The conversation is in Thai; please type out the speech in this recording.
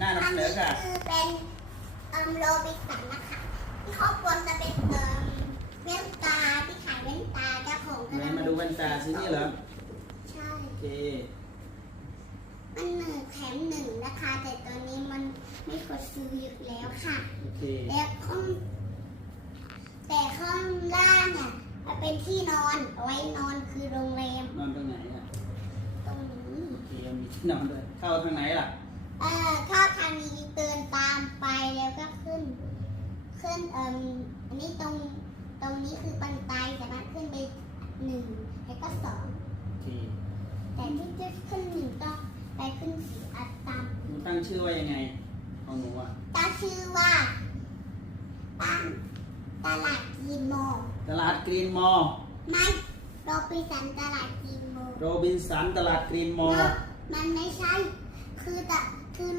หน้านำอันเสนนี้อค่ะคือเป็นเอ่มโรบินสันนะคะที่ครอบครัวจะเป็นเอ่มแว่นตาที่ขายแว่นตาเจ้าของก็ไหนจะมาดูแว่นตาซินี่เหรอใช่ โอเคมันหนึ่งแถมหนึ่งนะคะ แต่ตอนนี้มันไม่ควรซื้ออยู่แล้วค่ะ โอเคและข้างแต่ข้างล่างเนี่ยมันเป็นที่นอนเอาไว้นอนคือโรงแรมนอนตรงไหนอะตรงนี้โอเคมีที่นอนด้วยเข้าทางไหนล่ะ เอ่อ ขึ้นเอ่มอันนี้ตรงตรงนี้คือบันไดสามารถขึ้นไปหนึ่งแล้วก็สองโอเคแต่ที่จะขึ้นหนึ่งต้องไปขึ้นสีอัดตามหนูตั้งชื่อว่ายังไงของหนูอะตั้งชื่อว่าตั้งตลาดกีโมตลาดกรีนมอลล์ไม่โรบินสันตลาดกีโมโรบินสันตลาดกรีนมอลล์ มันไม่ใช่คือแต่คือ